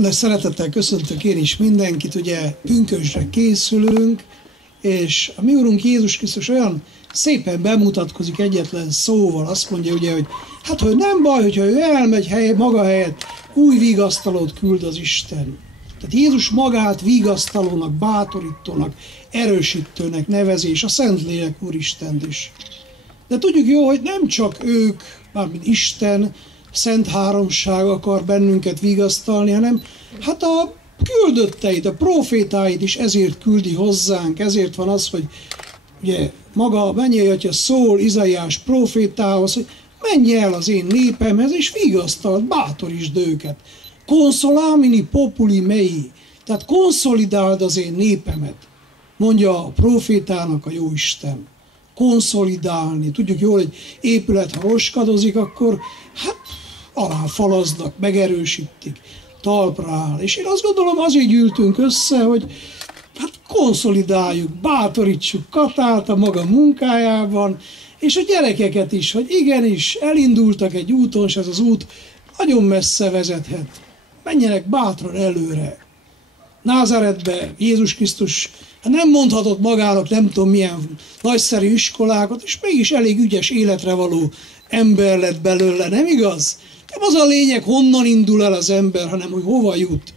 Nagy szeretettel köszöntök én is mindenkit, ugye pünkösdre készülünk, és a mi Urunk Jézus Krisztus olyan szépen bemutatkozik egyetlen szóval, azt mondja ugye, hogy hát hogy nem baj, hogyha ő elmegy maga helyett, új vigasztalót küld az Isten. Tehát Jézus magát vigasztalónak, bátorítónak, erősítőnek nevezi, és a Szentlélek Úristent is. De tudjuk jó, hogy nem csak ők, mármint Isten, Szent Háromság akar bennünket vigasztalni, hanem hát a küldötteit, a profétáit is ezért küldi hozzánk, ezért van az, hogy ugye maga a mennyei Atya szól Izaiás profétához, hogy menj el az én népemhez, és vigasztald, bátorítsd őket. Consolamini populi mei, tehát konszolidáld az én népemet, mondja a profétának a Jóisten. Konszolidálni. Tudjuk jól, hogy épület, ha roskadozik, akkor hát aláfalaznak, megerősítik, talpra áll. És én azt gondolom, azért gyűltünk össze, hogy hát konszolidáljuk, bátorítsuk Katát a maga munkájában, és a gyerekeket is, hogy igenis elindultak egy úton, és ez az út nagyon messze vezethet. Menjenek bátran előre. Názáretbe Jézus Krisztus nem mondhatott magának nem tudom milyen nagyszerű iskolákat, és mégis elég ügyes életre való ember lett belőle, nem igaz? Nem az a lényeg, honnan indul el az ember, hanem hogy hova jut.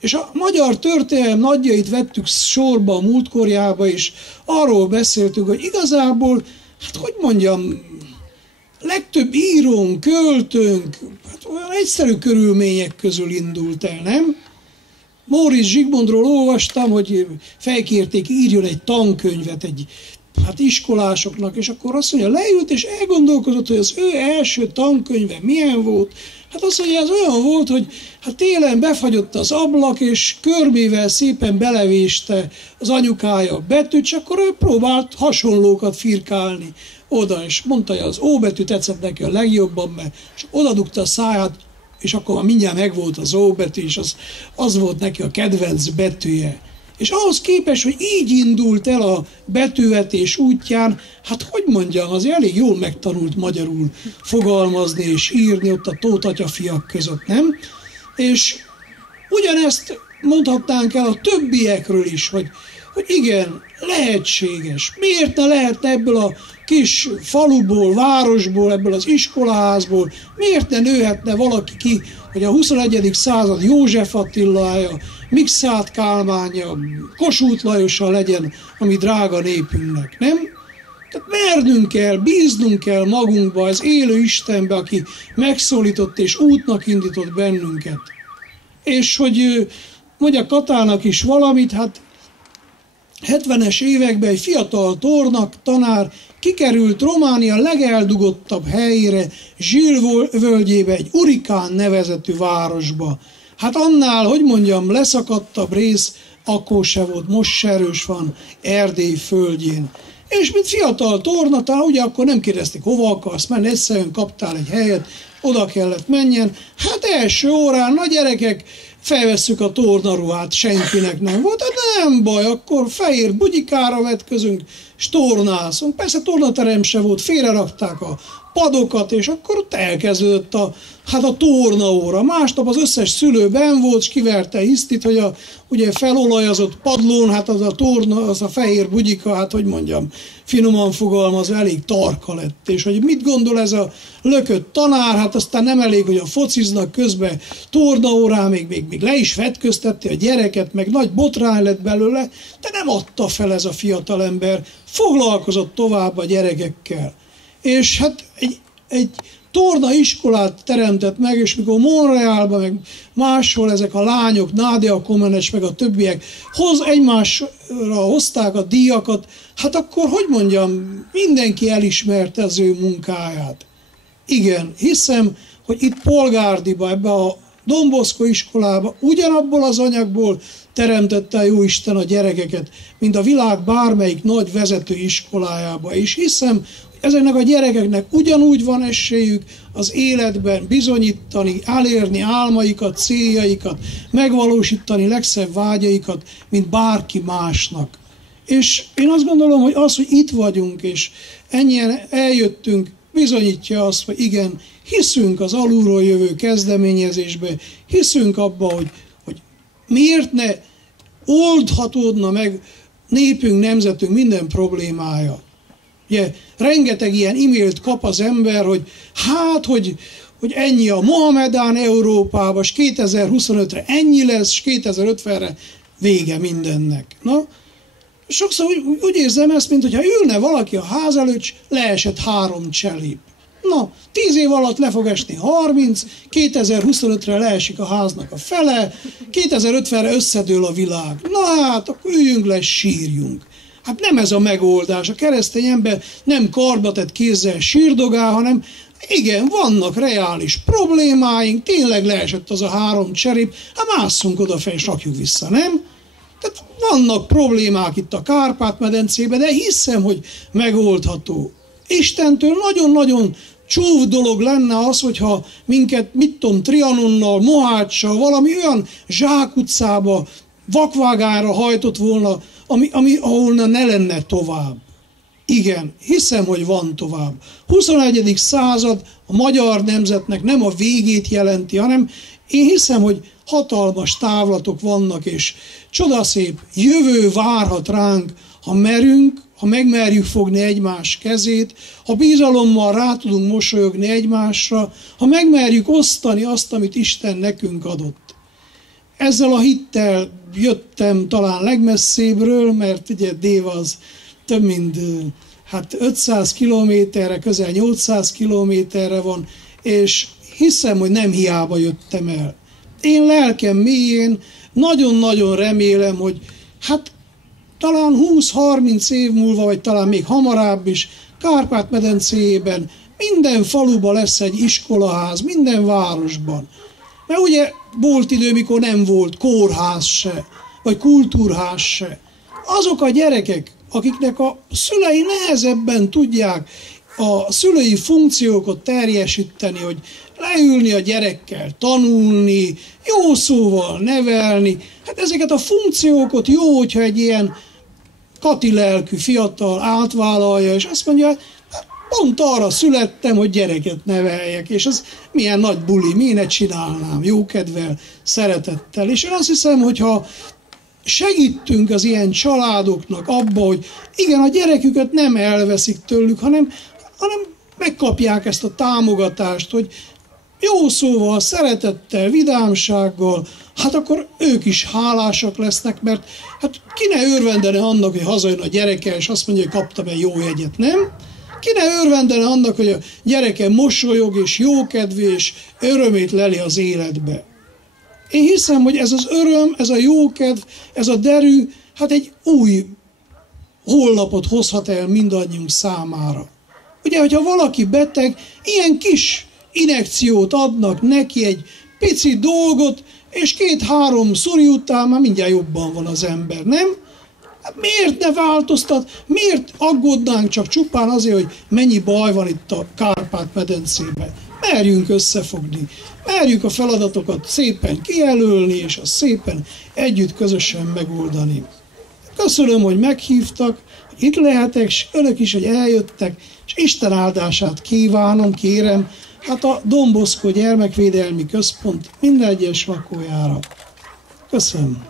És a magyar történelem nagyjait vettük sorba a múltkorjába, és arról beszéltünk, hogy igazából, hát hogy mondjam, legtöbb írónk, költőnk, hát olyan egyszerű körülmények közül indult el, nem? Móricz Zsigmondról olvastam, hogy felkérték, írjon egy tankönyvet egy iskolásoknak, és akkor azt mondja, leült és elgondolkozott, hogy az ő első tankönyve milyen volt. Hát azt mondja, ez olyan volt, hogy hát télen befagyott az ablak, és körmével szépen belevéste az anyukája a betűt, és akkor ő próbált hasonlókat firkálni oda, és mondta, hogy az O betű tetszett neki a legjobban, mert és oda dugta a száját, és akkor már mindjárt megvolt az O betű, és az volt neki a kedvenc betűje. És ahhoz képest, hogy így indult el a betűvetés útján, hát hogy mondjam, az elég jól megtanult magyarul fogalmazni és írni ott a Tóth atyafiak között, nem? És ugyanezt mondhatnánk el a többiekről is, hogy igen, lehetséges. Miért ne lehetne ebből a kis faluból, városból, ebből az iskolaházból, miért ne nőhetne valaki ki, hogy a 21. század József Attilája, Mikszáth Kálmánja, Kossuth Lajosa legyen a mi drága népünknek, nem? Tehát mernünk kell, bíznunk kell magunkba, az élő Istenbe, aki megszólított és útnak indított bennünket. És hogy mondja Katának is valamit, hát 70-es években egy fiatal tanár kikerült Románia legeldugottabb helyére, Zsil völgyébe, egy Urikán nevezetű városba. Hát annál, hogy mondjam, leszakadtabb rész akkor se volt, most se erős van Erdély földjén. És mint fiatal tornatán, ugye akkor nem kérdezték, hova akarsz menni, egyszerűen kaptál egy helyet, oda kellett menjen. Hát első órán, na gyerekek, felvesszük a tornaruhát, senkinek nem volt, de nem baj, akkor fehér bugyikára vetközünk, és tornászunk. Persze tornaterem se volt, félrerakták a padokat, és akkor ott elkezdődött a tornaóra. Másnap az összes szülő benn volt, és kiverte hisztit, hogy a ugye felolajozott padlón, hát az a torna, az a fehér bugyika, hát hogy mondjam, finoman fogalmazva elég tarka lett. És hogy mit gondol ez a lökött tanár, hát aztán nem elég, hogy a fociznak közben tornaórán még le is vetköztette a gyereket, meg nagy botrány lett belőle, de nem adta fel ez a fiatalember, foglalkozott tovább a gyerekekkel. És hát egy tornaiskolát teremtett meg, és mikor Montrealban, meg máshol ezek a lányok, Nádia Komenes, meg a többiek egymásra hozták a díjakat, hát akkor, hogy mondjam, mindenki elismerte az ő munkáját. Igen, hiszem, hogy itt Polgárdiba, ebbe a Don Bosco iskolába ugyanabból az anyagból teremtette a Jóisten a gyerekeket, mint a világ bármelyik nagy vezető iskolájába. És hiszem, ezeknek a gyerekeknek ugyanúgy van esélyük az életben bizonyítani, elérni álmaikat, céljaikat, megvalósítani legszebb vágyaikat, mint bárki másnak. És én azt gondolom, hogy az, hogy itt vagyunk, és ennyien eljöttünk, bizonyítja azt, hogy igen, hiszünk az alulról jövő kezdeményezésbe, hiszünk abba, hogy miért ne oldhatódna meg népünk, nemzetünk minden problémája? Ugye, rengeteg ilyen e-mailt kap az ember, hogy ennyi a Mohamedán Európában, és 2025-re ennyi lesz, és 2050-re vége mindennek. Na, sokszor úgy érzem ezt, mintha ülne valaki a ház előtt, és leesett 3 cselép. Na, 10 év alatt le fog esni 30, 2025-re leesik a háznak a fele, 2050-re összedől a világ. Na hát, akkor üljünk le, sírjunk. Hát nem ez a megoldás. A keresztény ember nem karbatett kézzel sírdogál, hanem igen, vannak reális problémáink, tényleg leesett az a 3 cserép, hát másszunk oda fel, és rakjuk vissza, nem? Tehát vannak problémák itt a Kárpát-medencében, de hiszem, hogy megoldható. Istentől nagyon-nagyon csúf dolog lenne az, hogyha minket, mit tudom, Trianonnal, Moháccsal, valami olyan zsákutcába, vakvágányra hajtott volna, ahol ne lenne tovább. Igen, hiszem, hogy van tovább. 21. század a magyar nemzetnek nem a végét jelenti, hanem én hiszem, hogy hatalmas távlatok vannak, és csodaszép jövő várhat ránk, ha merünk, ha megmerjük fogni egymás kezét, ha bizalommal rá tudunk mosolyogni egymásra, ha megmerjük osztani azt, amit Isten nekünk adott. Ezzel a hittel jöttem talán legmesszebbről, mert ugye Déva az több mint 500 kilométerre, közel 800 kilométerre van, és hiszem, hogy nem hiába jöttem el. Én lelkem mélyén nagyon-nagyon remélem, hogy talán 20-30 év múlva, vagy talán még hamarabb is Kárpát-medencéjében minden faluban lesz egy iskolaház, minden városban. Mert ugye volt idő, mikor nem volt kórház se, vagy kultúrház se. Azok a gyerekek, akiknek a szülei nehezebben tudják a szülői funkciókat teljesíteni, hogy leülni a gyerekkel, tanulni, jó szóval nevelni, hát ezeket a funkciókat jó, hogyha egy ilyen kati lelkű fiatal átvállalja, és azt mondja, hát pont arra születtem, hogy gyereket neveljek, és ez milyen nagy buli, miért ne csinálnám, jókedvel, szeretettel. És én azt hiszem, hogyha segítünk az ilyen családoknak abba, hogy igen, a gyereküket nem elveszik tőlük, hanem megkapják ezt a támogatást, hogy jó szóval, szeretettel, vidámsággal, hát akkor ők is hálásak lesznek, mert hát ki ne örvendene annak, hogy hazajön a gyereke, és azt mondja, hogy kaptam egy jó jegyet, nem? Ki ne örvendene annak, hogy a gyereke mosolyog, és jókedvű, és örömét leli az életbe. Én hiszem, hogy ez az öröm, ez a jókedv, ez a derű, hát egy új holnapot hozhat el mindannyiunk számára. Ugye, hogyha valaki beteg, ilyen kis injekciót adnak neki, egy pici dolgot, és 2-3 szuri után már mindjárt jobban van az ember, nem? Hát miért ne változtat? Miért aggódnánk csak csupán azért, hogy mennyi baj van itt a Kárpát-medencében? Merjünk összefogni, merjük a feladatokat szépen kijelölni, és azt szépen együtt közösen megoldani. Köszönöm, hogy meghívtak, hogy itt lehetek, és önök is, hogy eljöttek, és Isten áldását kívánom, kérem, hát a Don Bosco Gyermekvédelmi Központ minden egyes lakójára. Köszönöm.